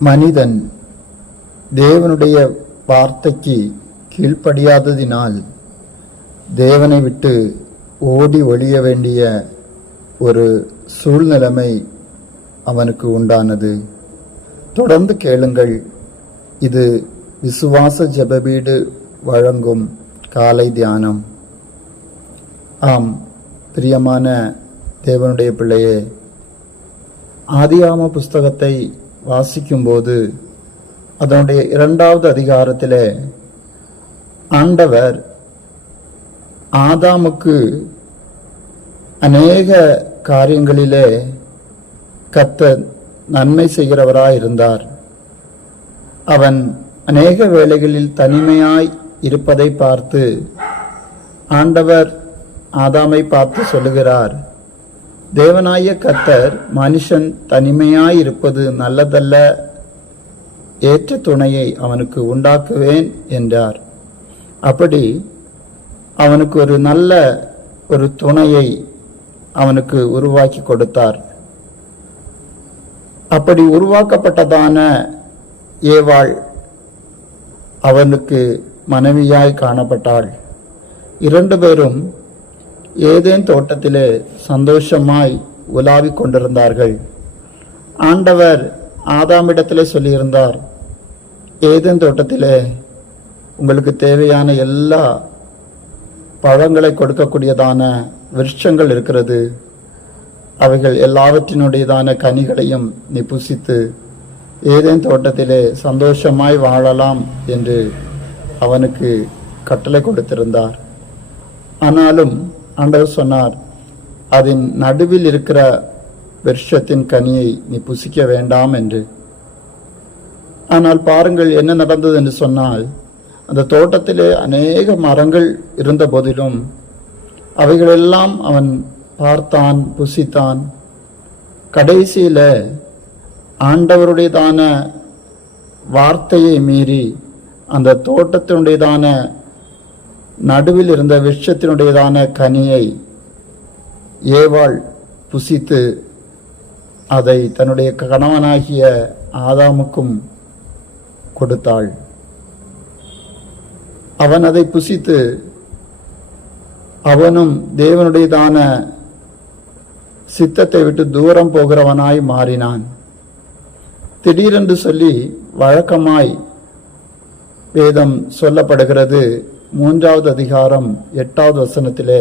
மனிதன் தேவனுடைய வார்த்தைக்கு கீழ்ப்படியாததினால் தேவனை விட்டு ஓடி ஒழிய வேண்டிய ஒரு சூழ்நிலைமை அவனுக்கு உண்டானது. தொடர்ந்து கேளுங்கள். இது விசுவாச ஜெபவீடு வழங்கும் காலை தியானம். ஆம், பிரியமான தேவனுடைய பிள்ளையே, ஆதியாகம புஸ்தகத்தை வாசிக்கும்போது அதனுடைய 2வது அதிகாரத்திலே ஆண்டவர் ஆதாமுக்கு அநேக காரியங்களிலே கர்த்தர் நன்மை செய்கிறவராயிருந்தார். அவன் அநேக வேளைகளில் தனிமையாய் இருப்பதை பார்த்து ஆண்டவர் ஆதாமை பார்த்து சொல்லுகிறார், தேவனாய கர்த்தர் மனுஷன் தனிமையாய் இருப்பது நல்லதல்ல, ஏற்ற துணையை அவனுக்கு உண்டாக்குவேன் என்றார். அப்படி அவனுக்கு ஒரு நல்ல ஒரு துணையை அவனுக்கு உருவாக்கி கொடுத்தார். அப்படி உருவாக்கப்பட்டதான ஏவாள் அவனுக்கு மனைவியாய் காணப்பட்டாள். 2 பேரும் ஏதேன் தோட்டத்திலே சந்தோஷமாய் உலாவிக் கொண்டிருந்தார்கள். ஆண்டவர் ஆதாமிடத்திலே சொல்லியிருந்தார், ஏதேன் தோட்டத்திலே உங்களுக்கு தேவையான எல்லா பழங்களை கொடுக்கக்கூடியதான விருட்சங்கள் இருக்கிறது, அவைகள் எல்லாவற்றினுடையதான கனிகளையும் நீ புசித்து ஏதேன் தோட்டத்திலே சந்தோஷமாய் வாழலாம் என்று அவனுக்கு கட்டளை கொடுத்திருந்தார். ஆனாலும் ஆண்டவர் சொன்னார், அதன் நடுவில் இருக்கிற விருட்சத்தின் கனியை நீ புசிக்க வேண்டாம் என்று. ஆனால் பாருங்கள் என்ன நடந்தது என்று சொன்னால், அந்த தோட்டத்திலே அநேக மரங்கள் இருந்த போதிலும் அவைகளெல்லாம் அவன் பார்த்தான், புசித்தான். கடைசியில ஆண்டவருடையதான வார்த்தையை மீறி அந்த தோட்டத்தினுடையதான நடுவில் இருந்த விருட்சத்தினுடையதான கனியை ஏவாள் புசித்து அதை தன்னுடைய கணவனாகிய ஆதாமுக்கும் கொடுத்தாள். அவன் அதை புசித்து அவனும் தேவனுடையதான சித்தத்தை விட்டு தூரம் போகிறவனாய் மாறினான். திடீரென்று சொல்லி வழக்கமாய் வேதம் சொல்லப்படுகிறது. 3வது அதிகாரம் 8வது வசனத்திலே,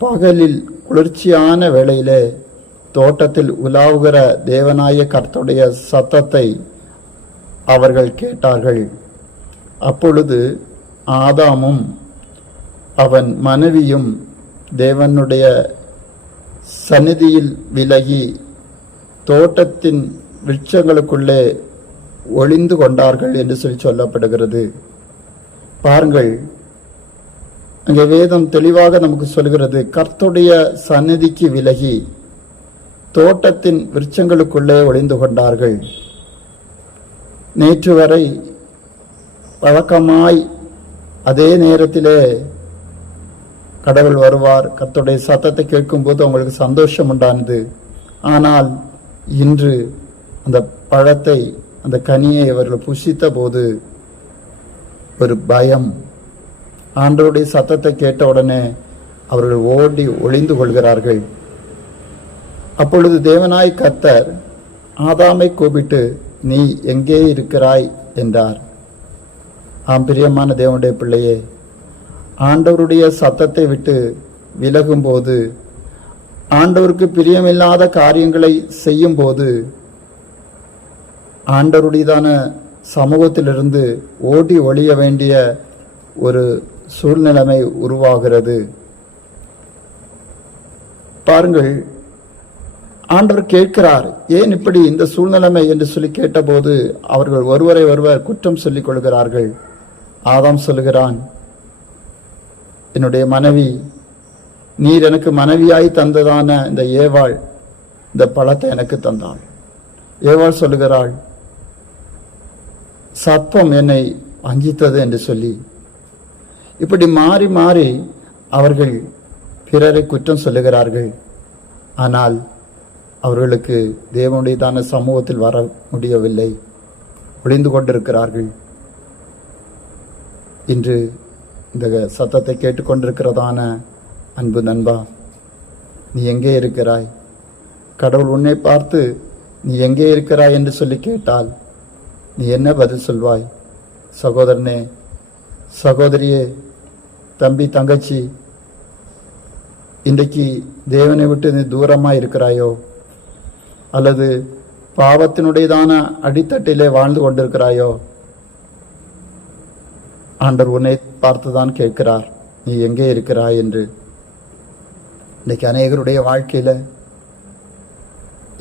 பகலில் குளிர்ச்சியான வேளையிலே தோட்டத்தில் உலாவுகிற தேவனாய கர்த்தருடைய சத்தத்தை அவர்கள் கேட்டார்கள். அப்பொழுது ஆதாமும் அவன் மனைவியும் தேவனுடைய சந்நிதியில் விலகி தோட்டத்தின் விருட்சங்களுக்குள்ளே ஒளிந்து கொண்டார்கள் என்று சொல்லப்படுகிறது. பாருங்கள், அங்கே வேதம் தெளிவாக நமக்கு சொல்கிறது, கர்த்தருடைய சந்நிதிக்கு விலகி தோட்டத்தின் விருட்சங்களுக்குள்ளே ஒளிந்து கொண்டார்கள். நேற்று வரை வழக்கமாய் அதே நேரத்திலே கடவுள் வருவார், கர்த்தருடைய சத்தத்தை கேட்கும்போது அவங்களுக்கு சந்தோஷம் உண்டானது. ஆனால் இன்று அந்த பழத்தை, அந்த கனியை அவர்கள் புசித்த போது ஒரு பயம். ஆண்டவருடைய சத்தத்தை கேட்ட உடனே அவர்கள் ஓடி ஒளிந்து கொள்கிறார்கள். அப்பொழுது தேவனாய் கர்த்தர் ஆதாமை கூப்பிட்டு, நீ எங்கே இருக்கிறாய் என்றார். ஆம், பிரியமான தேவனுடைய பிள்ளையே, ஆண்டவருடைய சத்தத்தை விட்டு விலகும்போது, ஆண்டவருக்கு பிரியமில்லாத காரியங்களை செய்யும் போது, ஆண்டவருடையதான சமூகத்திலிருந்து ஓடி ஒழிய வேண்டிய ஒரு சூழ்நிலைமை உருவாகிறது. பாருங்கள், ஆண்டவர் கேட்கிறார், ஏன் இப்படி இந்த சூழ்நிலைமை என்று சொல்லி கேட்டபோது அவர்கள் ஒருவரை ஒருவர் குற்றம் சொல்லிக் கொள்கிறார்கள். ஆதாம் சொல்லுகிறான், என்னுடைய மனைவி, நீர் எனக்கு மனைவியாய் தந்ததான இந்த ஏவாள் இந்த பழத்தை எனக்கு தந்தாள். ஏவாள் சொல்லுகிறாள், சர்ப்பம் என்னை வஞ்சித்தது என்று சொல்லி. இப்படி மாறி மாறி அவர்கள் பிறரை குற்றம் சொல்லுகிறார்கள். ஆனால் அவர்களுக்கு தேவனுடையதான சமூகத்தில் வர முடியவில்லை. ஒளிந்து கொண்டிருக்கிறார்கள். இன்று இந்த சத்தத்தை கேட்டுக்கொண்டிருக்கிறதான அன்பு நண்பா, நீ எங்கே இருக்கிறாய்? கடவுள் உன்னை பார்த்து நீ எங்கே இருக்கிறாய் என்று சொல்லி கேட்டால் நீ என்ன பதில் சொல்வாய்? சகோதரனே, சகோதரியே, தம்பி, தங்கச்சி, இன்றைக்கு தேவனை விட்டு நீ தூரமாக இருக்கிறாயோ அல்லது பாவத்தினுடையதான அடித்தட்டிலே வாழ்ந்து கொண்டிருக்கிறாயோ? ஆண்டவர் உன்னை பார்த்துதான் கேட்கிறார், நீ எங்கே இருக்கிறாய் என்று. இன்னைக்கு அநேகருடைய வாழ்க்கையில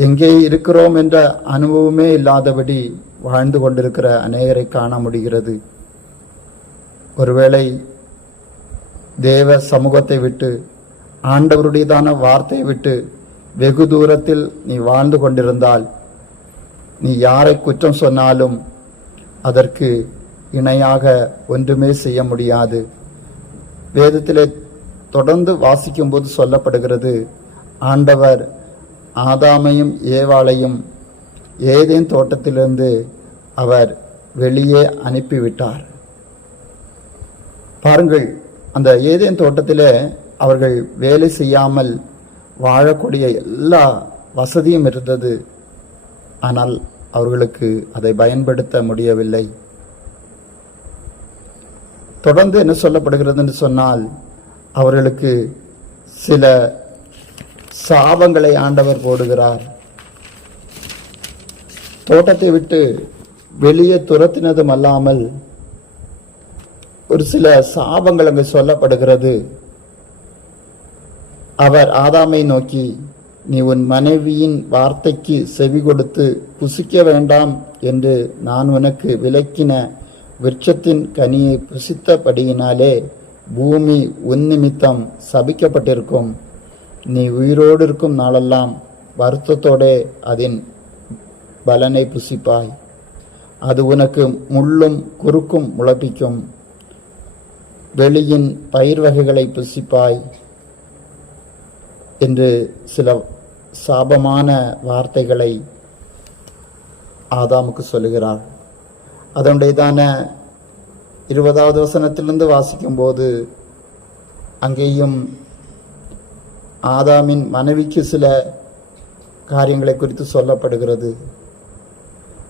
எங்கே இருக்கிறோம் என்ற அனுபவமே இல்லாதபடி வாழ்ந்து கொண்டிருக்கிற அநேகரை காண முடிகிறது. ஒருவேளை தேவ சமூகத்தை விட்டு, ஆண்டவருடையதான வார்த்தையை விட்டு வெகு தூரத்தில் நீ வாழ்ந்து கொண்டிருந்தால், நீ யாரை குற்றம் சொன்னாலும் அதற்கு இணையாக ஒன்றுமே செய்ய முடியாது. வேதத்திலே தொடர்ந்து வாசிக்கும் போது சொல்லப்படுகிறது, ஆண்டவர் ஆதாமையும் ஏவாளையும் ஏதேன் தோட்டத்திலிருந்து அவர் வெளியே அனுப்பிவிட்டார். பாருங்கள், அந்த ஏதேன் தோட்டத்திலே அவர்கள் வேலை செய்யாமல் வாழக்கூடிய எல்லா வசதியும் இருந்தது. ஆனால் அவர்களுக்கு அதை பயன்படுத்த முடியவில்லை. தொடர்ந்து என்ன சொல்லப்படுகிறது என்று சொன்னால், அவர்களுக்கு சில சாபங்களை ஆண்டவர் போடுகிறார். தோட்டத்தை விட்டு வெளியே துரத்தினதும் அல்லாமல் ஒரு சில சாபங்கள் அங்கு சொல்லப்படுகிறது. அவர் ஆதாமை நோக்கி, நீ உன் மனைவியின் வார்த்தைக்கு செவி கொடுத்து புசிக்க வேண்டாம் என்று நான் உனக்கு விலக்கின விருட்சத்தின் கனியை புசித்தபடியினாலே பூமி உன் நிமித்தம் சபிக்கப்பட்டிருக்கும். நீ உயிரோடு இருக்கும் நாளெல்லாம் வருத்தத்தோடே அதன் பலனை புசிப்பாய். அது உனக்கு முள்ளும் குறுக்கும் முளைப்பிக்கும். வெளியின் பயிர் வகைகளை புசிப்பாய் என்று சில சாபமான வார்த்தைகளை ஆதாமுக்கு சொல்லுகிறார். அதனுடையதான 20வது வசனத்திலிருந்து வாசிக்கும் போது அங்கேயும் ஆதாமின் மனைவிக்கு சில காரியங்களை குறித்து சொல்லப்படுகிறது.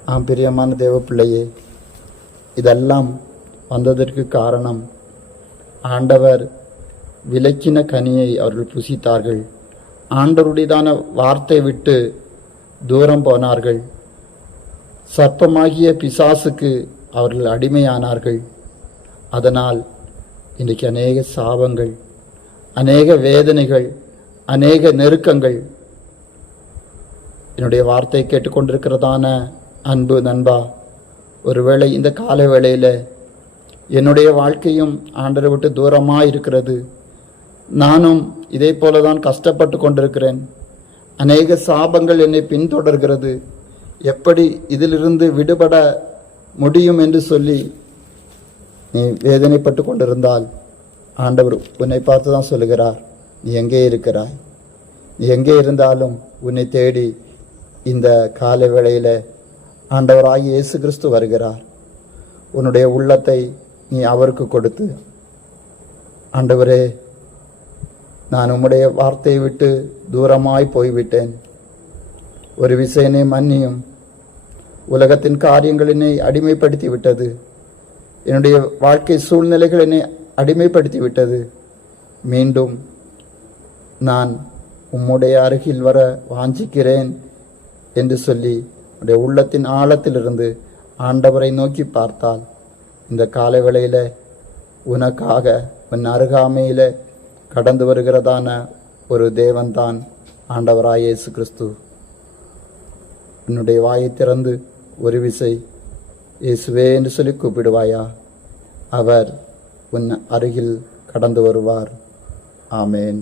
ஆம், பிரியமான தேவ பிள்ளையே, இதெல்லாம் வந்ததற்கு காரணம் ஆண்டவர் விலக்கின கனியை அவர்கள் புசித்தார்கள். ஆண்டவருடையதான வார்த்தை விட்டு தூரம் போனார்கள். சர்ப்பமாகிய பிசாசுக்கு அவர்கள் அடிமையானார்கள். அதனால் இன்றைக்கு அநேக சாபங்கள், அநேக வேதனைகள், அநேக நெருக்கங்கள். என்னுடைய வார்த்தை கேட்டுக்கொண்டிருக்கிறதான அன்பு நண்பா, ஒருவேளை இந்த கால வேளையில் என்னுடைய வாழ்க்கையும் ஆண்டரை விட்டு தூரமாக இருக்கிறது. நானும் இதே போல தான் கஷ்டப்பட்டு கொண்டிருக்கிறேன். அநேக சாபங்கள் என்னை பின்தொடர்கிறது. எப்படி இதிலிருந்து விடுபட முடியும் என்று சொல்லி நீ வேதனைப்பட்டு கொண்டிருந்தால், ஆண்டவர் உன்னை பார்த்து தான் சொல்லுகிறார், நீ எங்கே இருக்கிறாய்? நீ எங்கே இருந்தாலும் உன்னை தேடி இந்த கால வேளையில் ஆண்டவராகிய இயேசு கிறிஸ்து வருகிறார். உன்னுடைய உள்ளத்தை நீ அவருக்கு கொடுத்து, ஆண்டவரே, நான் உம்முடைய வார்த்தையை விட்டு தூரமாய் போய்விட்டேன். ஒரு விசையினை மன்னியும். உலகத்தின் காரியங்கள் என்னை அடிமைப்படுத்தி விட்டது. என்னுடைய வாழ்க்கை சூழ்நிலைகள் என்னை அடிமைப்படுத்தி விட்டது. மீண்டும் நான் உம்முடைய அருகில் வர வாஞ்சிக்கிறேன் என்று சொல்லி உடைய உள்ளத்தின் ஆழத்திலிருந்து ஆண்டவரை நோக்கி பார்த்தால், இந்த காலை வேளையில் உனக்காக உன் அருகாமையில் கடந்து வருகிறதான ஒரு தேவன்தான் ஆண்டவராய் இயேசு கிறிஸ்து. உன்னுடைய வாயை திறந்து ஒரு விசை இயேசுவே என்று சொல்லி கூப்பிடுவாயா? அவர் உன் அருகில் கடந்து வருவார். ஆமேன்.